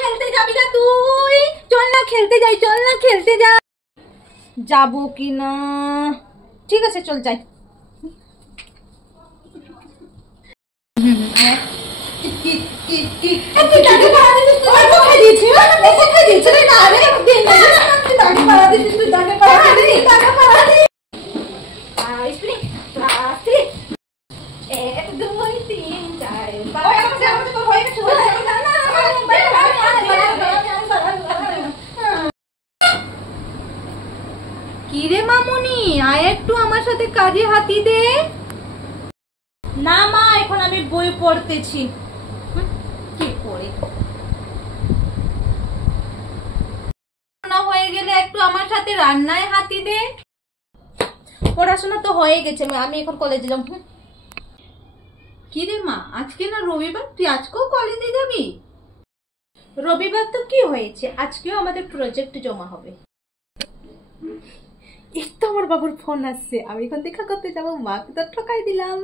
খেলতে যাবি না তুই? চল না খেলতে যাই, চল না খেলতে যাই। যাবো কি না? ঠিক আছে চল যাই। কিরে মামুনি, আয় একটু আমার সাথে কাজে হাতি দে। না মা, এখন আমি বই পড়তেছি। কি করে না হয়ে গেলে একটু আমার সাথে রান্নায় হাতি দে। পড়াশোনা তো হয়ে গেছে, আমি এখন কলেজে যাব। কি রে মা, আজকে না রবিবার, তুই আজকেও কলেজে যাবি? রবিবার তো কি হয়েছে, আজকেও আমাদের প্রজেক্ট জমা হবে। এই তো আমার বাবুর ফোন আসছে, আমি এখন দেখা করতে যাবো, মাকে তো ঠকাই দিলাম।